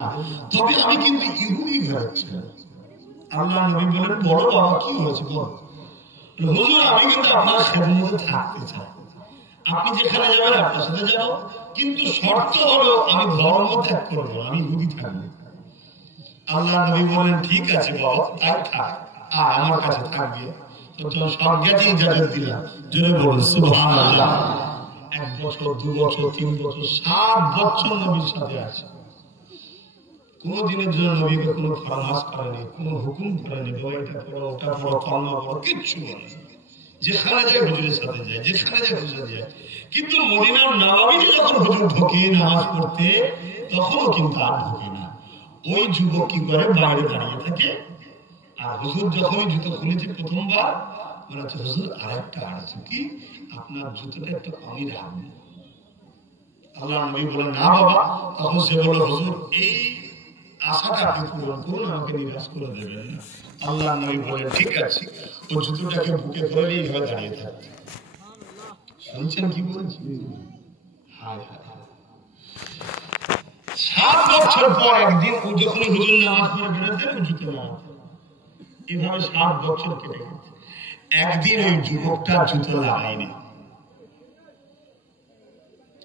তবে আমি কিন্তু ইহুদি ঘরে ছিলাম। আল্লাহ নবী বলেন, বড় বাবা কি হয়েছে বল? হুজুর আমি কিন্তু আপনার খেদমতে থাকতে চাই, আপনি যেখানে যাবেন আপনার সাথে যাব, কিন্তু শর্ত হলো আমি ধর্ম ত্যাগ করবো, আমি ইহুদি থাকবো। আল্লাহ নবী বলেন, ঠিক আছে বাবা তাই থাক, আর আমার কাছে থাকবে। সজ্ঞাতে ইজাজত দিলাম। জোরে বলুন সুবহানাল্লাহ। 1 বছর 2 বছর 3 বছর 7 বছর নবীর সাথে আছে। কোনদিনের জন্য নবীকে কোনো ফরমাস করেনি, কোনো হুকুম করেনি, এটা করো ওটা করো কর্ম করো, কিচ্ছু বলেনি। যেখানে যায় হুজুরের সাথে যায়, যেখানে যায় হুজুর যায়। কিন্তু মদিনার নববীতে যখন হুজুর ঢোকে নামাজ পড়তে, তখনও কিন্তু আর ঢোকে না। ওই যুবক কি করে, বাইরে দাঁড়িয়ে থাকে। আর হুজুর যখনই জুতো খুলেছে প্রথমবার, বলে হুজুর আরেকটা আছে কি, আপনার জুতোটা একটু আমি রাখবো। আল্লাহ নবী বলেন, না বাবা। তখন সে বলল, হুজুর এই আশাটা আপনি পূরণ করুন, আমাকে নিরাশ করে দেবেন না। আল্লাহ নবী বলেন, ঠিক আছে। ও জুতোটাকে বুকে ধরে এইভাবে দাঁড়িয়ে থাকতে। শুনছেন কি বলছি? হায় হায়। 7 বছর পর একদিন ও যখনই হুজুর নামাজ পড়ে বেরোতেন, ও জুতো লাগাতেন। এভাবে 7 বছর কেটে গেছে। একদিন ওই যুবকটা জুতো লাগায়নি,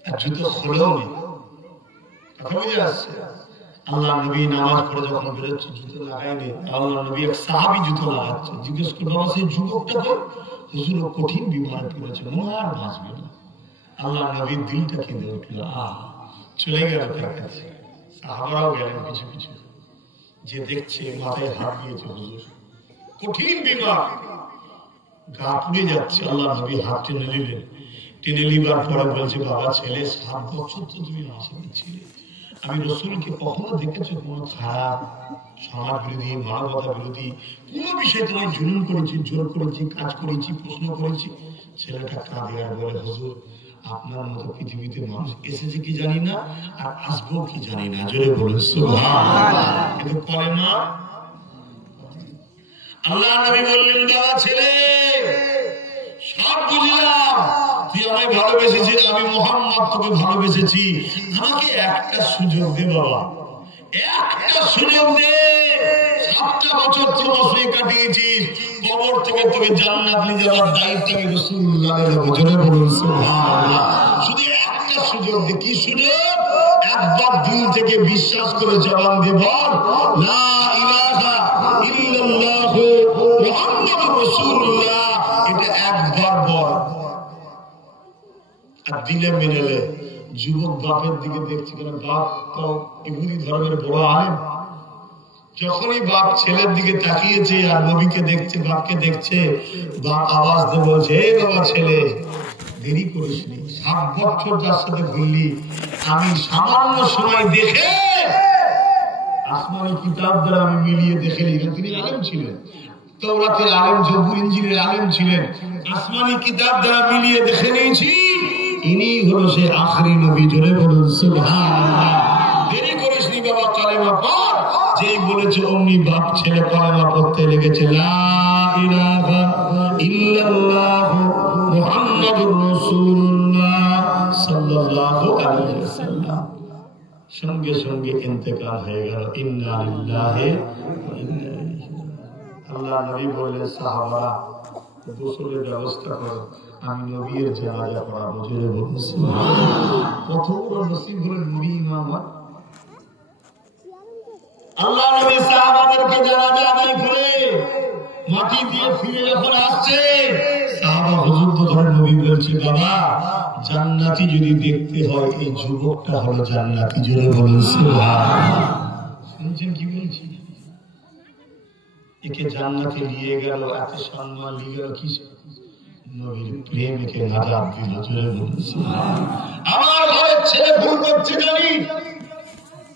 আর জুতো খুলেও নি। কথা বুঝে আসছে? আল্লাহ নবী নামাজ পড়ে যখন বেরোচ্ছে, জুতো লাগায়নি। আল্লাহ নবী এক সাহাবী জুতো লাগাচ্ছে। জিজ্ঞেস করলো, সেই যুবকটা তো? হুজুর ও কঠিন বিমারে পড়েছে, মনে আর বাঁচবে না। আল্লাহ নবীর দিলটা কেঁদে উঠল। চলে গেল তার কাছে। সাহাবারাও গেলেন কিছু কিছু। যে দেখছে মাথায় হাত দিয়েছে, হুজুর কঠিন বিমার, গা পুড়ে যাচ্ছে। আল্লাহ নবী হাত টেনে নিলেন। টেনে নিবার পরে বলছে, বাবা ছেলে, 7 বছর তো তুমি নামাজ ছিলে, আমি রসুলকে কখনো দেখেছো কোন খারাপ, সমাজ বিরোধী, মানবতা বিরোধী কোন বিষয়ে তোমায় জুলুম করেছি, জোর করেছি, কাজ করেছি, প্রশ্ন করেছি? ছেলেটা কাঁদে আর বলে, হুজুর আপনার মতো পৃথিবীতে মানুষ এসেছে কি জানি না, আর আসবো কি জানি না। জোরে বলুন সুবহানাল্লাহ। কিন্তু কলেমা। আল্লাহ নবী বললেন, বাবা ছেলে, সব বুঝলাম, তুই আমায় ভালোবেসেছিস, আমি মুহাম্মদ তোকে ভালোবেসেছি, আমাকে একটা সুযোগ দে বাবা, একটা সুযোগ দে। 7টা বছর তপস্যা কাটিয়েছিস, কবর থেকে তোকে জান্নাত নিয়ে যাওয়ার দায়িত্ব আমি রাসূলুল্লাহর দেব। জোরে বলুন সুবহানাল্লাহ। শুধু একটা সুযোগ দে। কি সুযোগ? একবার দিল থেকে বিশ্বাস করে জবান দে, বল লা ইলাহা ইল্লাল্লাহ মুহাম্মাদুর রাসূলুল্লাহ। এটা একবার বল, আর দিলে মেনে নে। যুবক বাপের দিকে দেখছে, কেন বাপ তো ইহুদি ধর্মের বড় আলেম। যখনই বাপ ছেলের দিকে তাকিয়েছে আর নবীকে দেখছে, বাপকে দেখছে, বাপ আওয়াজ দিয়ে বলছে, এই বাবা ছেলে, দেরি করিসনি, 7 বছর যার সাথে ঘুরলি, আমি সামান্য সময় দেখে আসমানি কিতাব দ্বারা আমি মিলিয়ে দেখে নিলাম। তিনি আলেম ছিলেন, তাওরাতের আলেম, জবুর ইনজিলের আলেম ছিলেন। আসমানি কিতাব দ্বারা মিলিয়ে দেখে নিয়েছি, ইনি হলো সে আখরি নবী। জোরে বলুন সুবহানাল্লাহ। দেরি করিসনি বাবা, কালেমা পড়। যেই বলেছে অমনি বাপ ছেলে কালেমা পড়তে লেগেছে, লা ইলাহা ইল্লাল্লাহ মুহাম্মাদুর রাসূলুল্লাহ সাল্লাল্লাহু আলাইহি ওয়াসাল্লাম। সঙ্গে সঙ্গে ইন্তেকাল হয়ে গেল। ইন্না লিল্লাহি ওয়া ইন্না ইলাইহি রাজিউন। আল্লাহ নবী বললেন, সাহাবারা গোসলের ব্যবস্থা করো, আমি নবীর জানাজা পড়াবো। জোরে বলুন সুবহানাল্লাহ। কত বড় নসিব হলো নবী ইমাম। আল্লাহ নবী সাহাবাদেরকে জানাজা আদায় করে মাটি দিয়ে ফিরে যখন আসছে, সাহাবা হুজুর তো ধরে নবী বলছে, বাবা জান্নাতি যদি দেখতে হয়, এই যুবকটা হলো জান্নাতি। জোরে বলুন সুবহানাল্লাহ। শুনছেন কি বলছি? একে জান্নাতে নিয়ে গেল, এত সম্মান নিয়ে গেল, কি নবীর প্রেম একে নাজাত দিল। জোরে বলুন সুবহানাল্লাহ। আমার ঘরের ছেলে ভুল করছে জানি,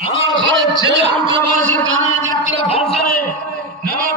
আমার ঘরের ছেলে হালকা বয়সে কানে যাত্রা ফাংশনে নামাজ